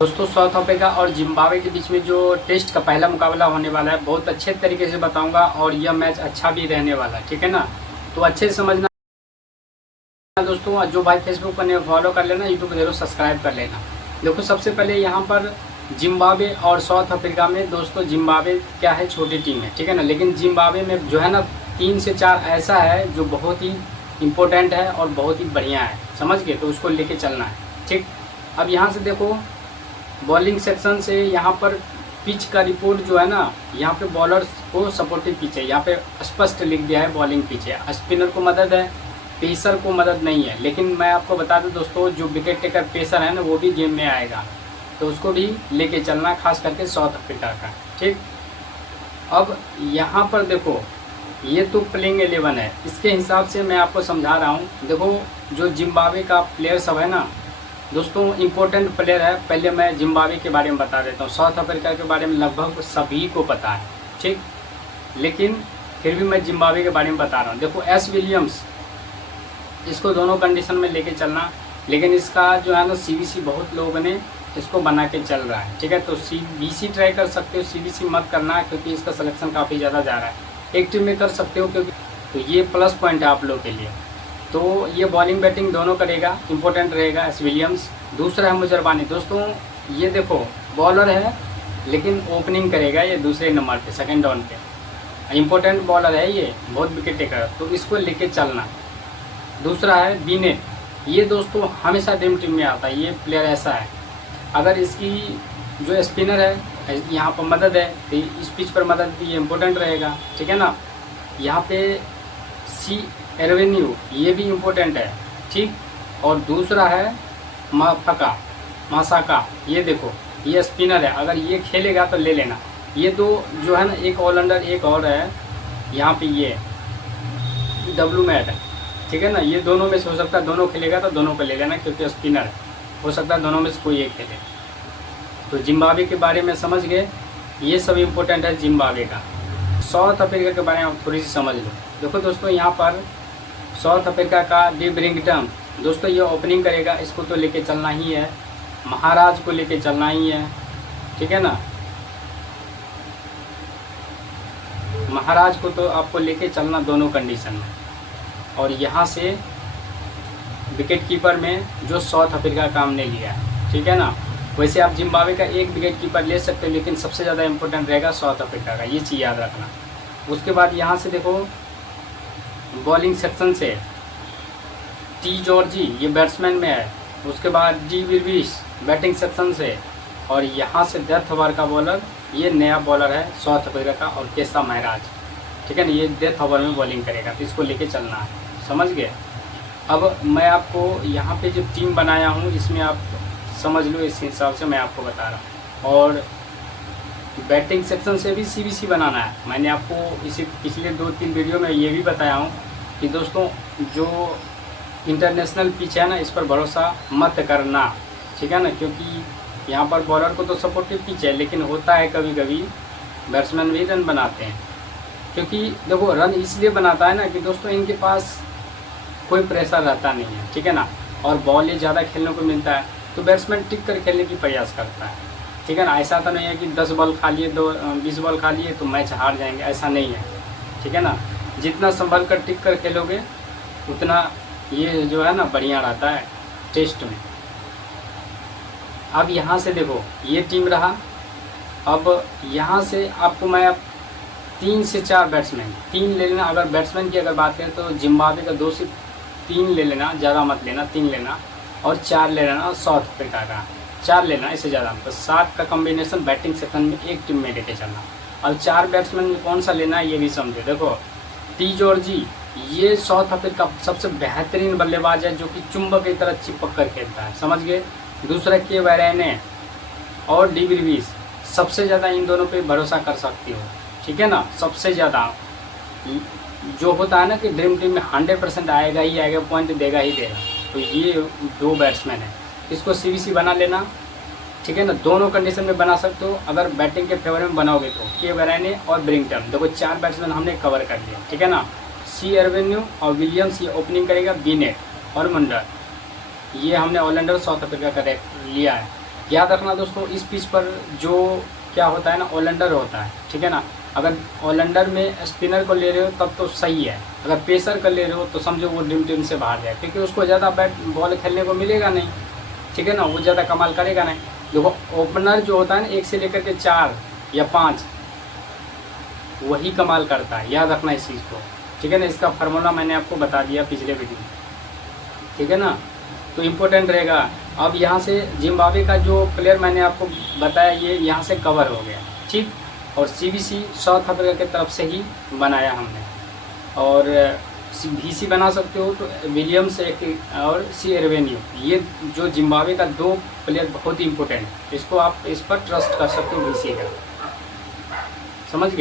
दोस्तों south Africa और Zimbabwe के बीच में जो टेस्ट का पहला मुकाबला होने वाला है, बहुत अच्छे तरीके से बताऊंगा और यह मैच अच्छा भी रहने वाला है, ठीक है ना। तो अच्छे से समझना दोस्तों। जो भाई फेसबुक पर फॉलो कर लेना, यूट्यूब पर जरूर सब्सक्राइब कर लेना। देखो सबसे पहले यहाँ पर जिम्बाब्वे और साउथ अफ्रीका में दोस्तों, जिम्बाब्वे क्या है, छोटी टीम है, ठीक है ना। लेकिन जिम्बाब्वे में जो है ना 3 से 4 ऐसा है जो बहुत ही इम्पोर्टेंट है और बहुत ही बढ़िया है, समझ गए। तो उसको लेके चलना है, ठीक। अब यहाँ से देखो बॉलिंग सेक्शन से यहाँ पर पिच का रिपोर्ट जो है ना, यहाँ पे बॉलर्स को सपोर्टिव पिच है, यहाँ पे स्पष्ट लिख दिया है बॉलिंग पिच है। स्पिनर को मदद है, पेसर को मदद नहीं है। लेकिन मैं आपको बता दूं दोस्तों, जो विकेट टेकर पेसर है ना, वो भी गेम में आएगा, तो उसको भी लेके चलना, खास करके साउथ अफ्रीका का, ठीक। अब यहाँ पर देखो, ये तो प्लेइंग 11 है, इसके हिसाब से मैं आपको समझा रहा हूँ। देखो जो जिम्बाब्वे का प्लेयर सब है ना दोस्तों, इम्पोर्टेंट प्लेयर है। पहले मैं जिम्बाब्वे के बारे में बता देता हूँ। साउथ अफ्रीका के बारे में लगभग सभी को पता है, ठीक। लेकिन फिर भी मैं जिम्बाब्वे के बारे में बता रहा हूँ। देखो एस विलियम्स, इसको दोनों कंडीशन में लेके चलना। लेकिन इसका जो है ना सीबीसी बहुत लोगों ने इसको बना के चल रहा है, ठीक है। तो सीबीसी ट्राई कर सकते हो, सीबीसी मत करना, क्योंकि इसका सिलेक्शन काफ़ी ज़्यादा जा रहा है। एक टीम में कर सकते हो, क्योंकि तो ये प्लस पॉइंट है आप लोग के लिए। तो ये बॉलिंग बैटिंग दोनों करेगा, इंपॉर्टेंट रहेगा एस विलियम्स। दूसरा है मुजरबानी। दोस्तों ये देखो बॉलर है, लेकिन ओपनिंग करेगा ये दूसरे नंबर पे, सेकंड डाउन पे। इंपॉर्टेंट बॉलर है ये, बहुत विकेट टेकर, तो इसको लेके चलना। दूसरा है बीनेट, ये दोस्तों हमेशा ड्रीम टीम में आता है। ये प्लेयर ऐसा है, अगर इसकी जो स्पिनर है यहाँ पर मदद है, तो इस पिच पर मदद भी इम्पोर्टेंट रहेगा, ठीक है ना। यहाँ पे सी एरवेन्यू, ये भी इम्पोर्टेंट है, ठीक। और दूसरा है मासाका, ये देखो ये स्पिनर है, अगर ये खेलेगा तो ले लेना। ये दो जो है ना, एक ऑलराउंडर एक और है यहाँ पे, ये डब्लू मैट है, ठीक है ना। ये दोनों में से हो सकता है, दोनों खेलेगा तो दोनों को ले लेना, क्योंकि स्पिनर है, हो सकता है दोनों में से कोई एक खेले। तो जिम्बाब्वे के बारे में समझ गए, ये सब इम्पोर्टेंट है जिम्बाब्वे का। साउथ अफ्रीका के बारे में आप थोड़ी सी समझ लो। देखो दोस्तों यहाँ पर साउथ अफ्रीका का डी ब्रिंगटन, दोस्तों ये ओपनिंग करेगा, इसको तो लेके चलना ही है। महाराज को लेके चलना ही है, ठीक है ना। महाराज को तो आपको लेके चलना दोनों कंडीशन में। और यहाँ से विकेट कीपर में जो साउथ अफ्रीका का हमने लिया है, ठीक है ना। वैसे आप जिम्बाब्वे का एक विकेट कीपर ले सकते हो, लेकिन सबसे ज़्यादा इंपॉर्टेंट रहेगा साउथ अफ्रीका का, ये चीज़ याद रखना। उसके बाद यहाँ से देखो बॉलिंग सेक्शन से टी जॉर्जी, ये बैट्समैन में है। उसके बाद डी विर्विस बैटिंग सेक्शन से, और यहाँ से डेथ ओवर का बॉलर, ये नया बॉलर है साउथ अफ्रीका का, और केसा महाराज, ठीक है ना। ये डेथ ओवर में बॉलिंग करेगा, तो इसको लेके चलना है, समझ गए। अब मैं आपको यहाँ पे जो टीम बनाया हूँ, इसमें आप समझ लो, इस हिसाब से मैं आपको बता रहा हूँ। और बैटिंग सेक्शन से भी सीबीसी बनाना है। मैंने आपको इसी पिछले 2-3 वीडियो में ये भी बताया हूँ कि दोस्तों जो इंटरनेशनल पिच है ना, इस पर भरोसा मत करना, ठीक है ना। क्योंकि यहाँ पर बॉलर को तो सपोर्टिव पिच है, लेकिन होता है कभी कभी बैट्समैन भी रन बनाते हैं। क्योंकि देखो रन इसलिए बनाता है ना कि दोस्तों इनके पास कोई प्रेशर रहता नहीं है, ठीक है ना। और बॉल ये ज़्यादा खेलने को मिलता है, तो बैट्समैन टिक कर खेलने की प्रयास करता है, ठीक है ना। ऐसा तो नहीं है कि 10 बॉल खा लिए, 20 बॉल खा लिए तो मैच हार जाएंगे, ऐसा नहीं है, ठीक है ना। जितना संभल कर टिक कर खेलोगे, उतना ये जो है ना बढ़िया रहता है टेस्ट में। अब यहाँ से देखो ये टीम रहा। अब यहाँ से आपको मैं 3 से 4 बैट्समैन, 3 ले लेना। अगर बैट्समैन की अगर बात करें तो जिम्बाब्वे का 2 से 3 ले लेना, ज़्यादा मत लेना, 3 लेना। और 4 ले लेना साउथ अफ्रीका का, 4 लेना, इससे ज़्यादा। तो 7 का कॉम्बिनेशन बैटिंग सेक्शन में एक टीम में लेके चलना। अब 4 बैट्समैन में कौन सा लेना है ये भी समझो। देखो टी जॉर्जी, ये साउथ अफ्रीका सबसे बेहतरीन बल्लेबाज है, जो कि चुंबक की तरह चिपक कर खेलता है, समझ गए। दूसरा के वैरेने और डी विर्विस, सबसे ज़्यादा इन दोनों पे भरोसा कर सकती हो, ठीक है ना। सबसे ज़्यादा जो होता है ना कि ड्रीम टीम में 100% आएगा ही आएगा, पॉइंट देगा ही देगा। तो ये 2 बैट्समैन है, इसको सीबीसी बना लेना, ठीक है ना। दोनों कंडीशन में बना सकते हो, अगर बैटिंग के फेवर में बनाओगे तो के वैरेने और ब्रिंगटन। देखो 4 बैट्समैन हमने कवर कर लिया, ठीक है ना। सी एरवेन्यू और विलियम्स ये ओपनिंग करेगा, बीनेट और मुंडर, ये हमने ऑलराउंडर साउथ अफ्रीका का लिया है। याद रखना दोस्तों, इस पिच पर जो क्या होता है ना, ऑलराउंडर होता है, ठीक है ना। अगर ऑलराउंडर में स्पिनर को ले रहे हो तब तो सही है, अगर पेसर कर ले रहे हो तो समझो वो ड्रीम टीम से बाहर जाए, क्योंकि उसको ज़्यादा बैट बॉल खेलने को मिलेगा नहीं, ठीक है ना, वो ज़्यादा कमाल करेगा नहीं। देखो ओपनर जो होता है ना, 1 से लेकर के 4 या 5 वही कमाल करता है, याद रखना इस चीज़ को, ठीक है ना। इसका फार्मूला मैंने आपको बता दिया पिछले वीडियो में, ठीक है ना, तो इम्पोर्टेंट रहेगा। अब यहाँ से जिम्बाब्वे का जो प्लेयर मैंने आपको बताया ये यहाँ से कवर हो गया, ठीक। और CBC साउथ अफ्रीका की तरफ से ही बनाया हमने, और VC बना सकते हो तो विलियम्स एक और C एरवेन्यू, ये जो जिम्बाब्वे का 2 प्लेयर बहुत ही इंपॉर्टेंट, इसको आप इस पर ट्रस्ट कर सकते हो VC का, समझ गए।